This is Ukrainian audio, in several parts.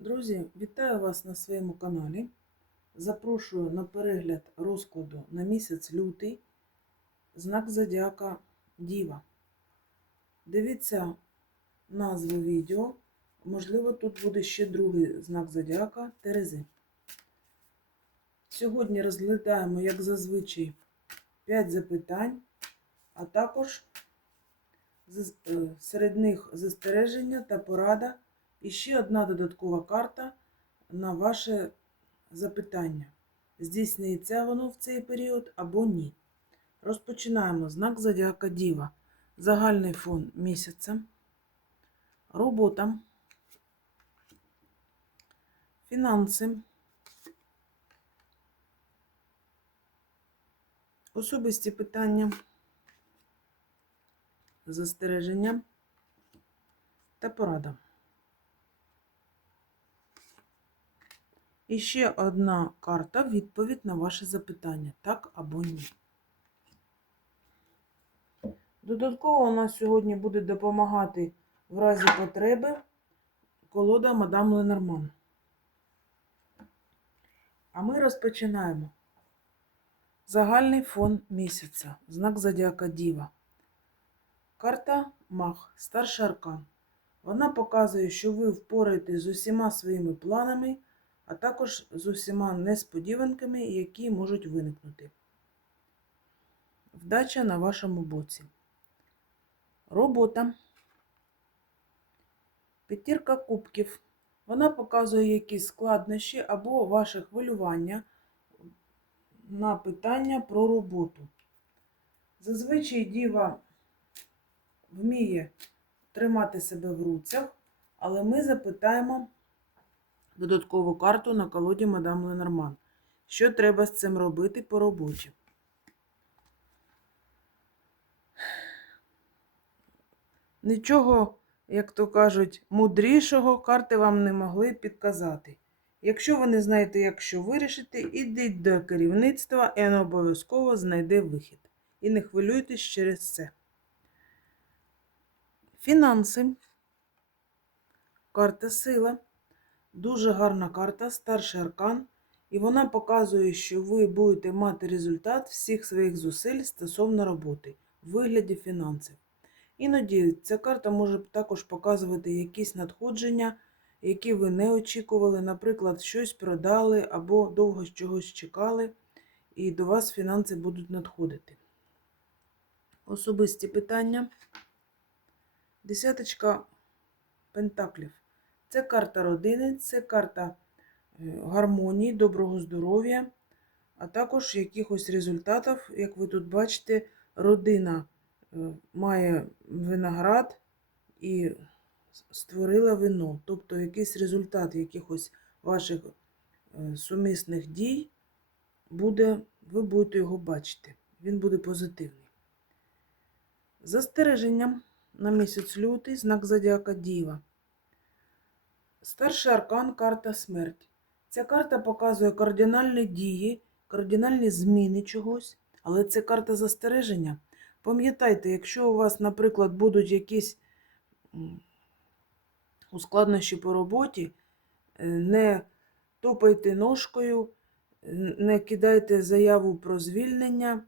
Друзі, вітаю вас на своєму каналі. Запрошую на перегляд розкладу на місяць лютий, знак Зодіака Діва. Дивіться назву відео. Можливо, тут буде ще другий знак Зодіака Терези. Сьогодні розглядаємо, як зазвичай, 5 запитань, а також е, серед них застереження та порада. І ще одна додаткова карта на ваше запитання. Здійснюється воно в цей період або ні. Розпочинаємо знак Зодіака Діва. Загальний фон місяця. Робота. Фінанси. Особисті питання. Застереження та порада. І ще одна карта відповідь на ваше запитання, так або ні. Додатково у нас сьогодні буде допомагати в разі потреби колода мадам Ленорман. А ми розпочинаємо. Загальний фон місяця. Знак Зодіака Діва. Карта Мах, старший аркан. Вона показує, що ви впораєтесь з усіма своїми планами а також з усіма несподіванками, які можуть виникнути. Вдача на вашому боці. Робота. П'ятірка кубків. Вона показує якісь складнощі або ваше хвилювання на питання про роботу. Зазвичай діва вміє тримати себе в руцях, але ми запитаємо додаткову карту на колоді Мадам Ленорман. Що треба з цим робити по роботі? Нічого, як то кажуть, мудрішого карти вам не могли підказати. Якщо ви не знаєте, як що вирішити, ідіть до керівництва і воно обов'язково знайде вихід. І не хвилюйтесь через це. Фінанси. Карта сила. Дуже гарна карта, старший аркан, і вона показує, що ви будете мати результат всіх своїх зусиль стосовно роботи в вигляді фінансів. Іноді ця карта може також показувати якісь надходження, які ви не очікували, наприклад, щось продали або довго чогось чекали, і до вас фінанси будуть надходити. Особисті питання. Десяточка пентаклів. Це карта родини, це карта е, гармонії, доброго здоров'я, а також якихось результатів. Як ви тут бачите, родина е, має виноград і створила вино. Тобто якийсь результат якихось ваших е, сумісних дій буде, ви будете його бачити. Він буде позитивний. Застереженням на місяць лютий знак Зодіака Діва. Старший аркан карта смерть. Ця карта показує кардинальні дії, кардинальні зміни чогось, але це карта застереження. Пам'ятайте, якщо у вас, наприклад, будуть якісь ускладнощі по роботі, е, не топайте ножкою, не кидайте заяву про звільнення.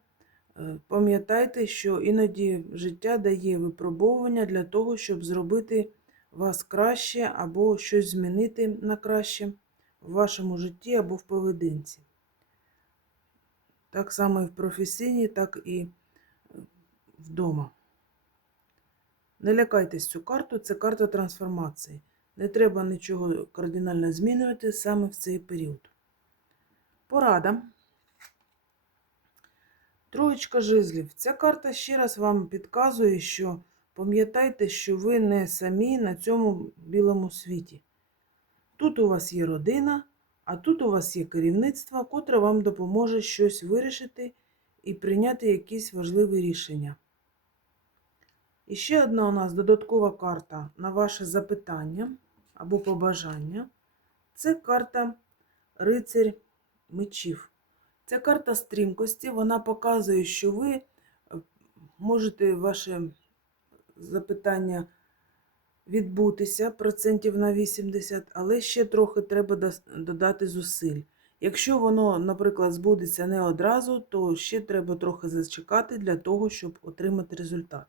Е, Пам'ятайте, що іноді життя дає випробовування для того, щоб зробити вас краще або щось змінити на краще в вашому житті або в поведінці. Так само і в професійній, так і вдома. Не лякайтесь цю карту, це карта трансформації. Не треба нічого кардинально змінювати саме в цей період. Порада. Троєчка жезлів. Ця карта ще раз вам підказує, що Пам'ятайте, що ви не самі на цьому білому світі. Тут у вас є родина, а тут у вас є керівництво, котре вам допоможе щось вирішити і прийняти якісь важливі рішення. І ще одна у нас додаткова карта на ваше запитання або побажання. Це карта Рицарь мечів. Це карта стрімкості, вона показує, що ви можете ваше запитання відбутися процентів на 80, але ще трохи треба додати зусиль. Якщо воно, наприклад, збудеться не одразу, то ще треба трохи зачекати для того, щоб отримати результат.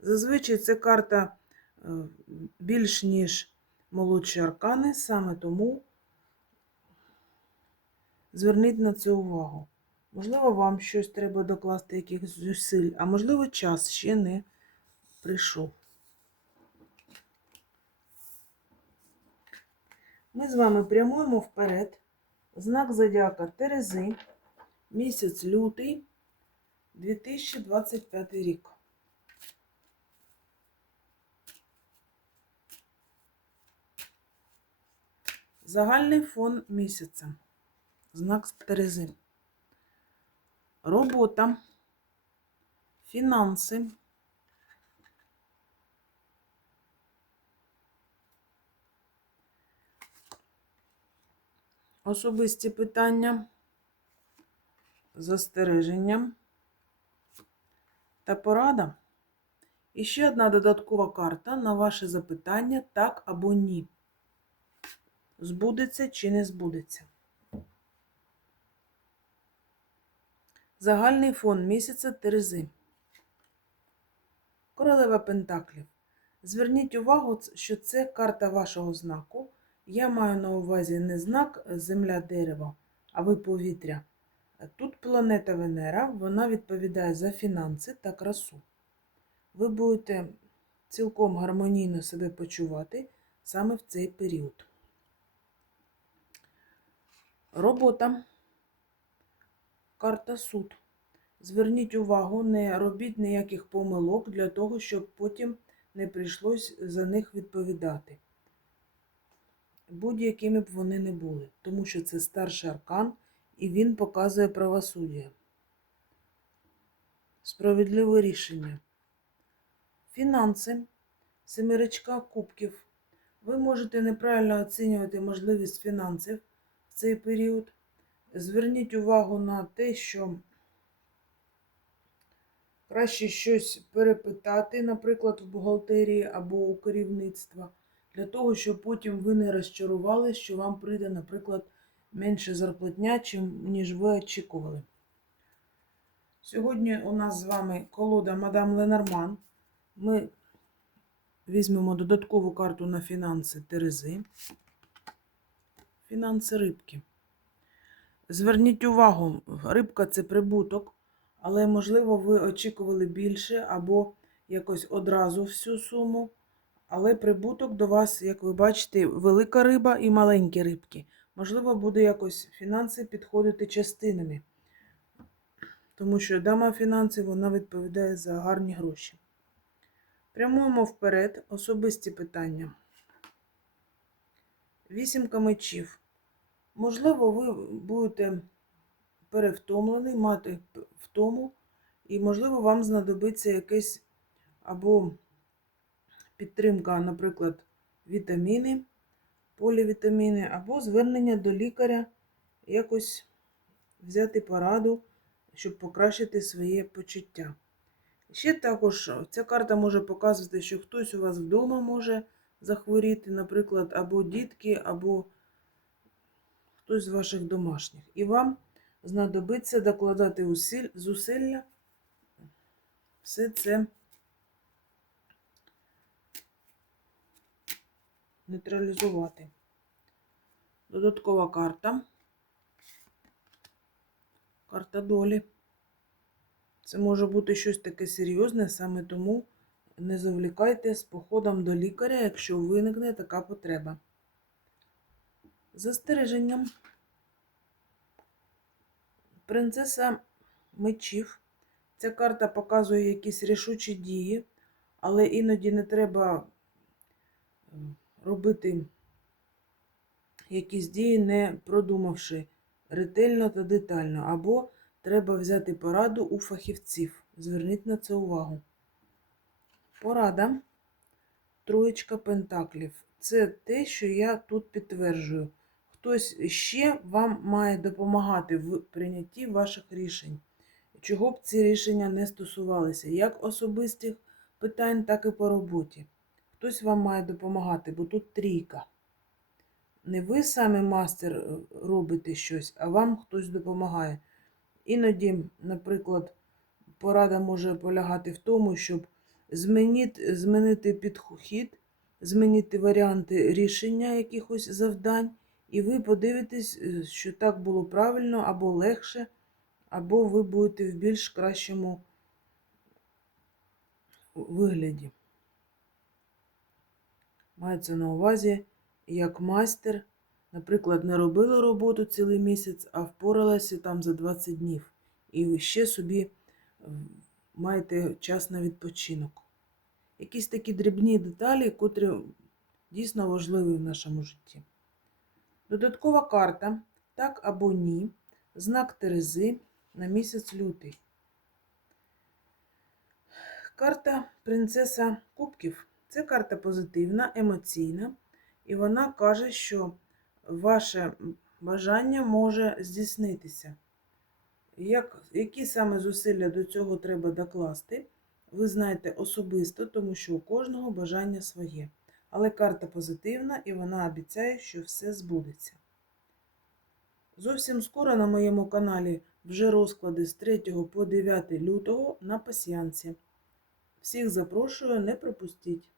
Зазвичай це карта е, більш ніж молодші аркани, саме тому зверніть на це увагу. Можливо, вам щось треба докласти якихось зусиль, а можливо, час ще не прийшов. Ми з вами прямуємо вперед. Знак зодіака Терези, місяць лютий 2025 рік. Загальний фон місяця. Знак Терези. Робота, фінанси, особисті питання, застереження та порада. І ще одна додаткова карта на ваше запитання так або ні. Збудеться чи не збудеться. Загальний фон місяця Терези. Королева Пентаклів. Зверніть увагу, що це карта вашого знаку. Я маю на увазі не знак Земля дерево, а ви повітря. Тут планета Венера, вона відповідає за фінанси та красу. Ви будете цілком гармонійно себе почувати саме в цей період. Робота. Карта суд. Зверніть увагу, не робіть ніяких помилок для того, щоб потім не прийшлось за них відповідати. Будь-якими б вони не були, тому що це старший аркан і він показує правосуддя. Справедливе рішення. Фінанси. Семеречка кубків. Ви можете неправильно оцінювати можливість фінансів в цей період. Зверніть увагу на те, що краще щось перепитати, наприклад, в бухгалтерії або у керівництва, для того, щоб потім ви не розчарували, що вам прийде, наприклад, менше зарплатня, ніж ви очікували. Сьогодні у нас з вами колода Мадам Ленорман. Ми візьмемо додаткову карту на фінанси Терези. Фінанси рибки. Зверніть увагу, рибка це прибуток, але, можливо, ви очікували більше або якось одразу всю суму. Але прибуток до вас, як ви бачите, велика риба і маленькі рибки. Можливо, буде якось фінанси підходити частинами. Тому що дама фінансів вона відповідає за гарні гроші. Прямуємо вперед, особисті питання. Вісімка мечів. Можливо, ви будете перевтомлений, мати втому, і, можливо, вам знадобиться якесь або підтримка, наприклад, вітаміни, полівітаміни, або звернення до лікаря, якось взяти пораду, щоб покращити своє почуття. Ще також ця карта може показувати, що хтось у вас вдома може захворіти, наприклад, або дітки, або хтось з ваших домашніх. І вам знадобиться докладати зусилля все це нейтралізувати. Додаткова карта. Карта долі. Це може бути щось таке серйозне, саме тому не завлікайте з походом до лікаря, якщо виникне така потреба. Застереженням. Принцеса мечів. Ця карта показує якісь рішучі дії, але іноді не треба е, робити якісь дії, не продумавши ретельно та детально, або треба взяти пораду у фахівців. Зверніть на це увагу. Порада. Троєчка пентаклів. Це те, що я тут підтверджую. Хтось ще вам має допомагати в прийнятті ваших рішень. Чого б ці рішення не стосувалися, як особистих питань, так і по роботі. Хтось вам має допомагати, бо тут трійка. Не ви саме мастер е, робите щось, а вам хтось допомагає. Іноді, наприклад, порада може полягати в тому, щоб змінити, змінити підхід, змінити варіанти рішення якихось завдань, і ви подивитесь, е, що так було правильно або легше, або ви будете в більш кращому вигляді. Мається на увазі, як майстер, наприклад, не робила роботу цілий місяць, а впоралася там за 20 днів. І ви ще собі маєте час на відпочинок. Якісь такі дрібні деталі, котрі дійсно важливі в нашому житті. Додаткова карта так або ні. Знак Терези на місяць лютий. Карта Принцеса Кубків. Це карта позитивна, емоційна, і вона каже, що ваше бажання може здійснитися. Як, які саме зусилля до цього треба докласти, ви знаєте особисто, тому що у кожного бажання своє. Але карта позитивна і вона обіцяє, що все збудеться. Зовсім скоро на моєму каналі вже розклади з 3 по 9 лютого на пасіянці. Всіх запрошую, не пропустіть.